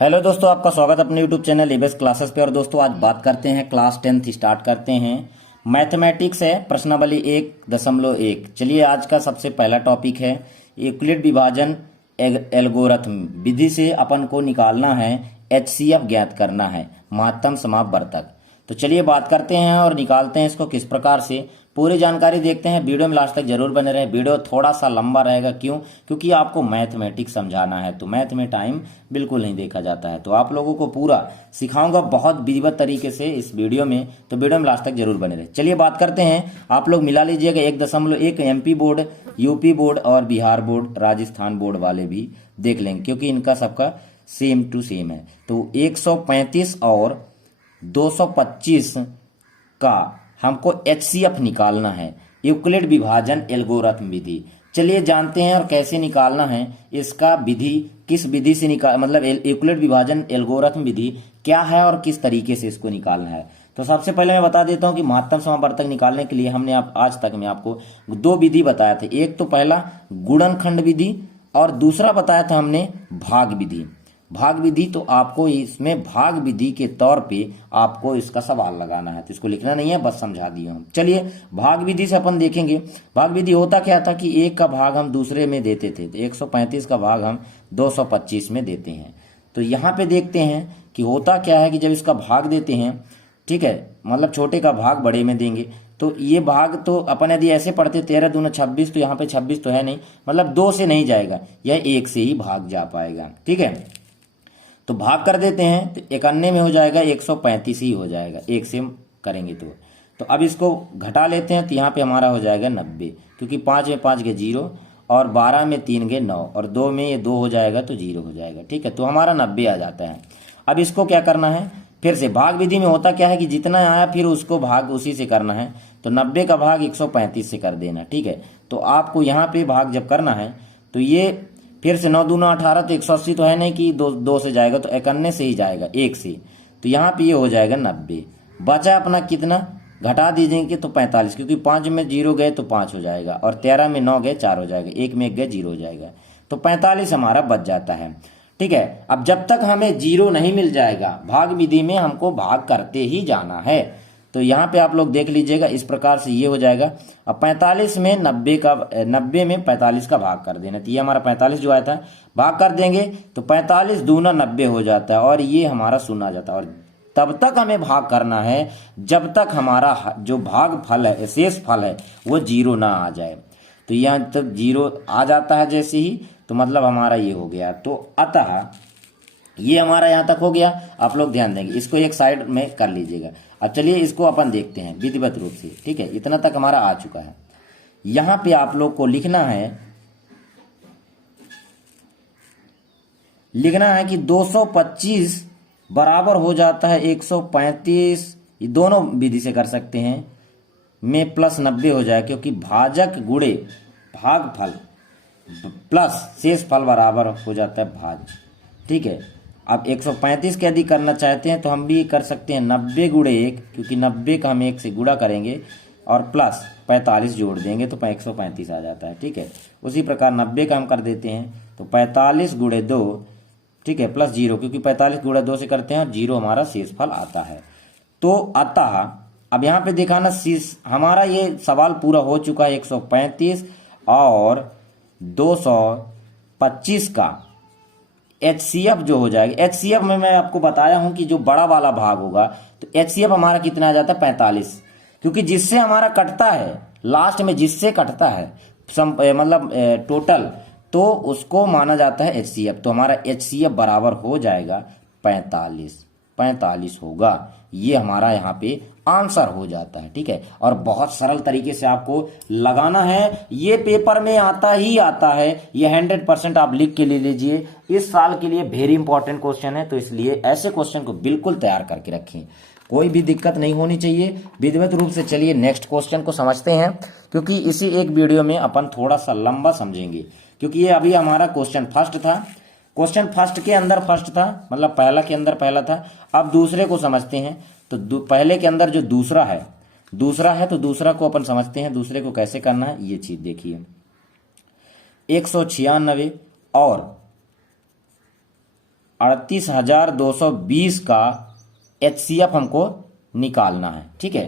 Hello दोस्तों, आपका स्वागत है अपने यूट्यूब चैनल एबीएस क्लासेस पे। और दोस्तों आज बात करते हैं क्लास 10th स्टार्ट करते हैं। मैथमेटिक्स है, प्रश्नावली 1.1। चलिए आज का सबसे पहला टॉपिक है यूक्लिड विभाजन एल्गोरिथम विधि से अपन को निकालना है एचसीएफ ज्ञात करना है, महत्तम समापवर्तक। तो चलिए बात करते हैं और निकालते हैं इसको किस प्रकार से। पूरी जानकारी देखते हैं, वीडियो में लास्ट तक जरूर बने रहे। वीडियो थोड़ा सा लंबा रहेगा, क्यों? क्योंकि आपको मैथमेटिक्स समझाना है, तो मैथ में टाइम बिल्कुल नहीं देखा जाता है। तो आप लोगों को पूरा सिखाऊंगा बहुत विधिवत तरीके से इस वीडियो में, तो वीडियो में लास्ट तक जरूर बने रहे। चलिए बात करते हैं, आप लोग मिला लीजिएगा 1.1 एमपी बोर्ड, यूपी बोर्ड और बिहार बोर्ड, राजस्थान बोर्ड वाले भी देख लेंगे, क्योंकि इनका सबका सेम टू सेम है। तो 135 और 225 का हमको एचसीएफ निकालना है, यूक्लिड विभाजन एल्गोरिथम विधि। चलिए जानते हैं और कैसे निकालना है इसका विधि, किस विधि से निकाल मतलब यूक्लिड विभाजन एल्गोरिथम विधि क्या है और किस तरीके से इसको निकालना है। तो सबसे पहले मैं बता देता हूं कि महत्तम समापवर्तक निकालने के लिए हमने आज तक मैं आपको दो विधि बताया था। एक तो पहला गुणनखंड विधि और दूसरा बताया था हमने भाग विधि। भाग विधि तो आपको इसमें भाग विधि के तौर पे आपको इसका सवाल लगाना है, तो इसको लिखना नहीं है, बस समझा दिया हम। चलिए भाग विधि से अपन देखेंगे। भाग विधि होता क्या था कि एक का भाग हम दूसरे में देते थे, तो 135 का भाग हम 225 में देते हैं। तो यहाँ पे देखते हैं कि होता क्या है कि जब इसका भाग देते हैं, ठीक है, मतलब छोटे का भाग बड़े में देंगे, तो ये भाग तो अपन यदि ऐसे पढ़ते 13 दूना 26, तो यहाँ पे 26 तो है नहीं, मतलब 2 से नहीं जाएगा, यह 1 से ही भाग जा पाएगा। ठीक है, तो भाग कर देते हैं, तो 91 में हो जाएगा 135 ही हो जाएगा, 1 से करेंगे तो अब इसको घटा लेते हैं, तो यहाँ पे हमारा हो जाएगा 90, क्योंकि 5 में 5 के 0 और 12 में 3 के 9 और 2 में ये 2 हो जाएगा तो 0 हो जाएगा। ठीक है, तो हमारा 90 आ जाता है। अब इसको क्या करना है, फिर से भाग विधि में होता क्या है कि जितना आया फिर उसको भाग उसी से करना है, तो 90 का भाग 135 से कर देना। ठीक है, तो आपको यहाँ पे भाग जब करना है तो ये फिर से 9 दूना 18, तो 180 तो है नहीं कि 2 से जाएगा, तो 91 से ही जाएगा, 1 से। तो यहाँ पे ये हो जाएगा 90। बचा अपना कितना, घटा दीजिएंगे तो 45, क्योंकि 5 में 0 गए तो 5 हो जाएगा, और 13 में 9 गए 4 हो जाएगा, 1 में 1 गए 0 हो जाएगा, तो 45 हमारा बच जाता है। ठीक है, अब जब तक हमें 0 नहीं मिल जाएगा, भाग विधि में हमको भाग करते ही जाना है। तो यहाँ पे आप लोग देख लीजिएगा, इस प्रकार से ये हो जाएगा। अब 45 में 90 में 45 का भाग कर देना, तो ये हमारा 45 जो आया था भाग कर देंगे, तो 45 दूना 90 हो जाता है, और ये हमारा 0 आ जाता है। और तब तक हमें भाग करना है जब तक हमारा जो भाग फल है, शेष फल है, वो 0 ना आ जाए। तो यहाँ तक 0 आ जाता है जैसे ही, तो मतलब हमारा ये हो गया। तो अतः ये हमारा यहाँ तक हो गया। आप लोग ध्यान देंगे, इसको एक साइड में कर लीजिएगा। अब चलिए इसको अपन देखते हैं विधिवत रूप से। ठीक है, इतना तक हमारा आ चुका है। यहाँ पे आप लोग को लिखना है कि 225 बराबर हो जाता है 135, ये दोनों विधि से कर सकते हैं, में प्लस 90 हो जाए, क्योंकि भाजक गुणे भागफल प्लस शेष फल बराबर हो जाता है भाज। ठीक है, अब 135 के यदि करना चाहते हैं तो हम भी कर सकते हैं 90 गुणे 1, क्योंकि 90 का हम 1 से गुणा करेंगे और प्लस 45 जोड़ देंगे तो 135 आ जाता है। ठीक है, उसी प्रकार 90 का हम कर देते हैं, तो 45 गुणे 2, ठीक है, प्लस 0, क्योंकि 45 गुणा 2 से करते हैं और 0 हमारा शेष फल आता है। तो अतः अब यहाँ पे दिखाना, हमारा ये सवाल पूरा हो चुका है। 135 और 225 का एचसीएफ जो हो जाएगा, एचसीएफ में मैं आपको बताया हूं कि जो बड़ा वाला भाग होगा, तो एचसीएफ हमारा कितना आ जाता है 45, क्योंकि जिससे हमारा कटता है लास्ट में, जिससे कटता है मतलब टोटल, तो उसको माना जाता है एचसीएफ। तो हमारा एचसीएफ बराबर हो जाएगा 45 होगा। ये हमारा यहाँ पे आंसर हो जाता है। ठीक है, और बहुत सरल तरीके से आपको लगाना है, ये पेपर में आता ही आता है, ये 100% आप लिख के ले लीजिए। इस साल के लिए वेरी इंपॉर्टेंट क्वेश्चन है, तो इसलिए ऐसे क्वेश्चन को बिल्कुल तैयार करके रखें, कोई भी दिक्कत नहीं होनी चाहिए विधिवत रूप से। चलिए नेक्स्ट क्वेश्चन को समझते हैं, क्योंकि इसी एक वीडियो में अपन थोड़ा सा लंबा समझेंगे, क्योंकि ये अभी हमारा क्वेश्चन फर्स्ट था, क्वेश्चन फर्स्ट के अंदर फर्स्ट था, मतलब पहला के अंदर पहला था। अब दूसरे को समझते हैं, तो पहले के अंदर जो दूसरा है तो दूसरा को अपन समझते हैं, दूसरे को कैसे करना है ये चीज देखिए। 196 और 38,220 का HCF हमको निकालना है। ठीक है,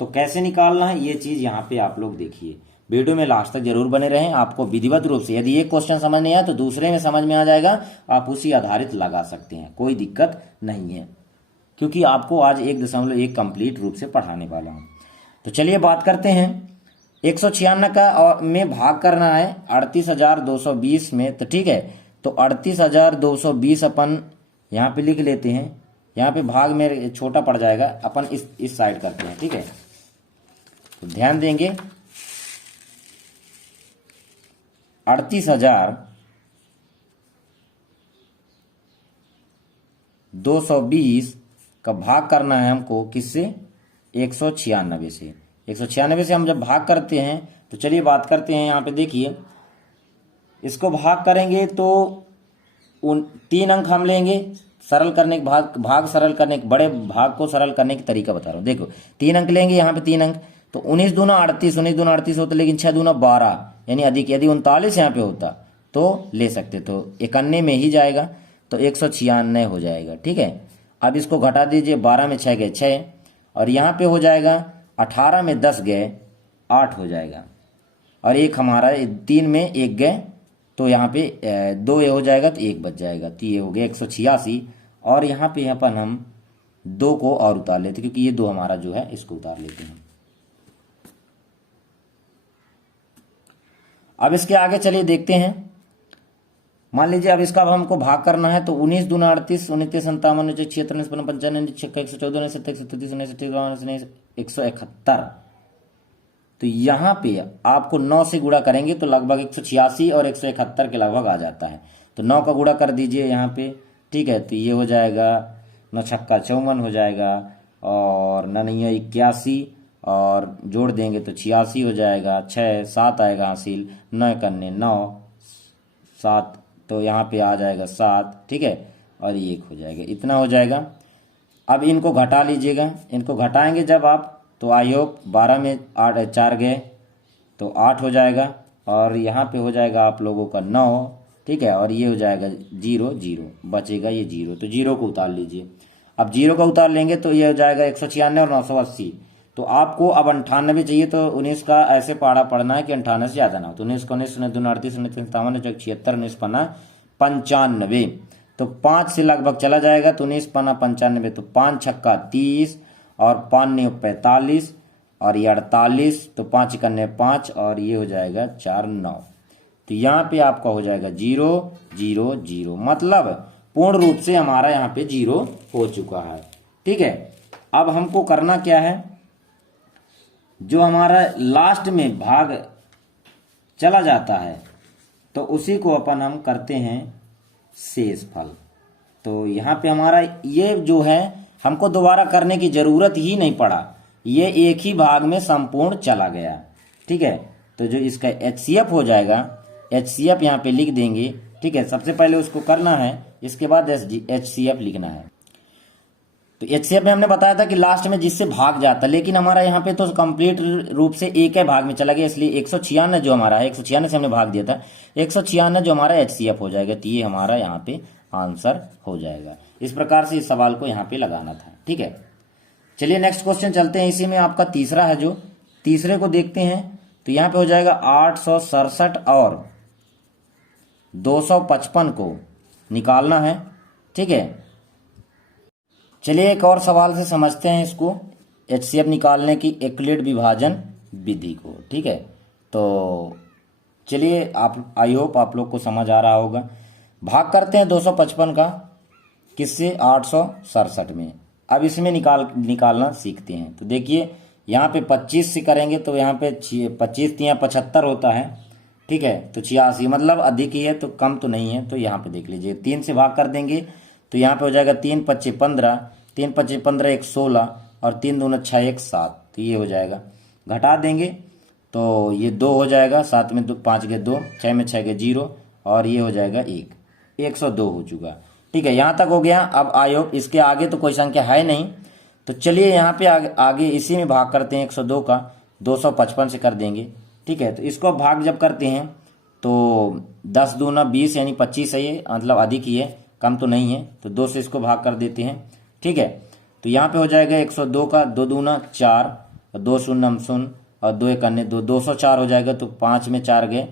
तो कैसे निकालना है ये चीज यहाँ पे आप लोग देखिए, वीडियो में लास्ट तक जरूर बने रहें। आपको विधिवत रूप से यदि एक क्वेश्चन समझ नहीं आया तो दूसरे में समझ में आ जाएगा, आप उसी आधारित लगा सकते हैं, कोई दिक्कत नहीं है, क्योंकि आपको आज 1.1 कंप्लीट रूप से पढ़ाने वाला हूँ। तो चलिए बात करते हैं। 196 का और में भाग करना है 38,220 में, तो ठीक है, तो 38,220 अपन यहाँ पे लिख लेते हैं। यहाँ पे भाग में छोटा पड़ जाएगा, अपन इस साइड करते हैं। ठीक है, तो ध्यान देंगे 38,220 का भाग करना है हमको किससे, 196 से। 196 से हम जब भाग करते हैं तो चलिए बात करते हैं। यहाँ पे देखिए, इसको भाग करेंगे तो उन 3 अंक हम लेंगे, सरल करने के भाग सरल करने के, बड़े भाग को सरल करने की तरीका बता रहा हूँ। देखो 3 अंक लेंगे, यहाँ पे 3 अंक, तो 19 दूना 38, 19 दूना 38 होता, लेकिन 6 दूना 12 यानी अधिक, यदि 39 यहाँ पे होता तो ले सकते, तो 91 में ही जाएगा, तो 196 हो जाएगा। ठीक है, अब इसको घटा दीजिए, 12 में 6 गए 6, और यहाँ पे हो जाएगा 18 में 10 गए 8 हो जाएगा, और एक हमारा 3 में 1 गए, तो यहाँ पे 2 ये हो जाएगा, तो 1 बच जाएगा, तो ये हो गया 186। और यहाँ पे अपन हम 2 को और उतार लेते, क्योंकि ये 2 हमारा जो है इसको उतार लेते हैं। अब इसके आगे चलिए देखते हैं। मान लीजिए अब इसका अब हमको भाग करना है, तो 19 दूना 38, 29 57, 76 55 95 114 137 171, तो यहाँ पे आपको 9 से गुणा करेंगे तो लगभग 186 और 171 के लगभग आ जाता है, तो 9 का गुणा कर दीजिए यहाँ पे। ठीक है, तो ये हो जाएगा 9 छक्का 54 हो जाएगा, और 9 81, और जोड़ देंगे तो 86 हो जाएगा, 6 7 आएगा हासिल, 9 करने 9 7, तो यहाँ पे आ जाएगा 7। ठीक है, और ये 1 हो जाएगा, इतना हो जाएगा। अब इनको घटा लीजिएगा, इनको घटाएंगे जब आप, तो आई होप 12 में 8 4 गए तो 8 हो जाएगा, और यहाँ पे हो जाएगा आप लोगों का 9। ठीक है, और ये हो जाएगा 0 0 बचेगा, ये 0, तो 0 को उतार लीजिए। अब 0 को उतार लेंगे तो ये हो जाएगा 196 और 980, तो आपको अब 98 चाहिए, तो 19 का ऐसे पढ़ा पढ़ना है कि 98 से ज़्यादा ना हो, तो 19 को 19 19 दूना 38 19 57 76 19 पन्ना 95, तो 5 से लगभग चला जाएगा, तो 19 पन्ना 95, तो 5 छक्का 30 और 5 9 45, और ये 48, तो 5 करने 5, और ये हो जाएगा 4 9, तो यहाँ पे आपका हो जाएगा 0 0 0, मतलब पूर्ण रूप से हमारा यहाँ पे 0 हो चुका है। ठीक है, अब हमको करना क्या है, जो हमारा लास्ट में भाग चला जाता है तो उसी को अपन हम करते हैं शेषफल। तो यहाँ पे हमारा ये जो है हमको दोबारा करने की जरूरत ही नहीं पड़ा, ये एक ही भाग में संपूर्ण चला गया। ठीक है, तो जो इसका HCF हो जाएगा, HCF यहाँ पे लिख देंगे। ठीक है, सबसे पहले उसको करना है, इसके बाद HCF लिखना है। तो HCF में हमने बताया था कि लास्ट में जिससे भाग जाता, लेकिन हमारा यहाँ पे तो कंप्लीट रूप से एक है भाग में चला गया, इसलिए 196 जो हमारा है, 196 से हमने भाग दिया था, 196 जो हमारा HCF हो जाएगा, तो ये हमारा यहाँ पे आंसर हो जाएगा। इस प्रकार से इस सवाल को यहाँ पे लगाना था। ठीक है, चलिए नेक्स्ट क्वेश्चन चलते हैं। इसी में आपका तीसरा है, जो तीसरे को देखते हैं, तो यहाँ पे हो जाएगा 867 और 255 को निकालना है। ठीक है, चलिए एक और सवाल से समझते हैं इसको, HCF निकालने की यूक्लिड विभाजन विधि को। ठीक है, तो चलिए आप, आई होप आप लोग को समझ आ रहा होगा। भाग करते हैं 255 का किससे, 867 में। अब इसमें निकालना सीखते हैं। तो देखिए यहाँ पे 25 से करेंगे तो यहाँ पे 25 यहाँ 75 होता है। ठीक है, तो 86, मतलब अधिक ही है, तो कम तो नहीं है। तो यहाँ पे देख लीजिए 3 से भाग कर देंगे तो यहाँ पे हो जाएगा 3 25 15, 3 25 15 1 16, और 3 दूना 6 1 7, तो ये हो जाएगा। घटा देंगे तो ये 2 हो जाएगा, 7 में 5 गए 2, 6 में 6 गए 0, और ये हो जाएगा 1, 102 हो चुका। ठीक है, यहाँ तक हो गया। अब आयो इसके आगे तो कोई संख्या है नहीं, तो चलिए यहाँ पे आगे इसी में भाग करते हैं। 102 का 255 से कर देंगे। ठीक है, तो इसको भाग जब करते हैं तो 10 दूना 20 यानी 25 है, ये मतलब अधिक ही है, कम तो नहीं है, तो 2 से इसको भाग कर देते हैं। ठीक है, तो यहाँ पे हो जाएगा 102 का 2 दूना 4 और 2 शून्य शून्य और 2 एक अन्य 2, 204 हो जाएगा। तो 5 में 4 गए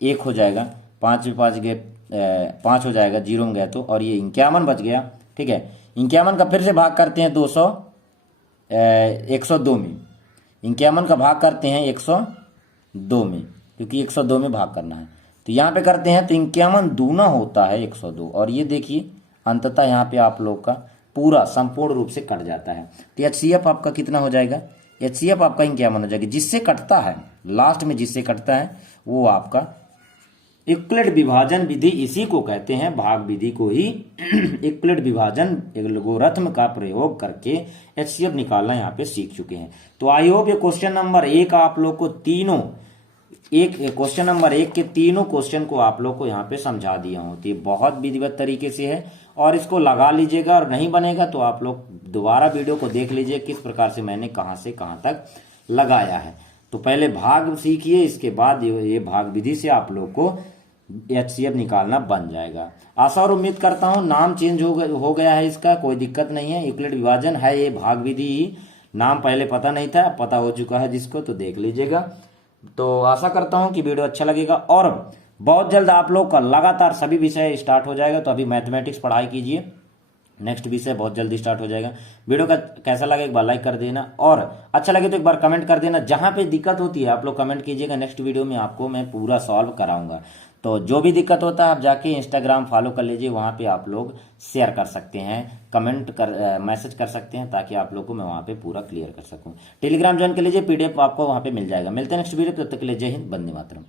1 हो जाएगा, 5 में 5 गए 5 हो जाएगा, 0 में गया तो, और ये 51 बच गया। ठीक है, 51 का फिर से भाग करते हैं 102 में, 51 का भाग करते हैं 102 में, क्योंकि 102 में भाग करना है। तो यहाँ पे करते हैं तो 51 दूना होता है 102, और ये देखिए अंततः यहाँ पे आप लोग का पूरा संपूर्ण रूप से कट जाता है। तो HCF आपका कितना हो जाएगा, HCF आपका 51 हो जाएगा। जिससे कटता है लास्ट में, जिससे कटता है वो आपका यूक्लिड विभाजन विधि, इसी को कहते हैं, भाग विधि को ही यूक्लिड विभाजन एल्गोरिथम का प्रयोग करके HCF निकालना यहाँ पे सीख चुके हैं। तो आई होप ये क्वेश्चन नंबर 1 आप लोग को तीनों क्वेश्चन नंबर 1 के तीनों क्वेश्चन को आप लोग को यहाँ पे समझा दिया हूँ। तो ये बहुत विधिवत तरीके से है, और इसको लगा लीजिएगा, और नहीं बनेगा तो आप लोग दोबारा वीडियो को देख लीजिए किस प्रकार से मैंने कहाँ से कहाँ तक लगाया है। तो पहले भाग सीखिए, इसके बाद ये भाग विधि से आप लोग को HCF निकालना बन जाएगा। आशा और उम्मीद करता हूँ नाम चेंज हो गया है, इसका कोई दिक्कत नहीं है। यूक्लिड विभाजन है ये भाग विधि ही, नाम पहले पता नहीं था, पता हो चुका है जिसको, तो देख लीजिएगा। तो आशा करता हूँ कि वीडियो अच्छा लगेगा, और बहुत जल्द आप लोग का लगातार सभी विषय स्टार्ट हो जाएगा। तो अभी मैथमेटिक्स पढ़ाई कीजिए, नेक्स्ट विषय बहुत जल्दी स्टार्ट हो जाएगा। वीडियो का कैसा लगे एक बार लाइक कर देना, और अच्छा लगे तो एक बार कमेंट कर देना। जहां पे दिक्कत होती है आप लोग कमेंट कीजिएगा, नेक्स्ट वीडियो में आपको मैं पूरा सॉल्व कराऊंगा। तो जो भी दिक्कत होता है आप जाके इंस्टाग्राम फॉलो कर लीजिए, वहां पे आप लोग शेयर कर सकते हैं, कमेंट कर मैसेज कर सकते हैं, ताकि आप लोग को मैं वहां पे पूरा क्लियर कर सकूं। टेलीग्राम ज्वाइन कर लीजिए, PDF आपको वहां पे मिल जाएगा। मिलते हैं नेक्स्ट वीडियो, तब तक के लिए जय हिंद, वंदे मातरम।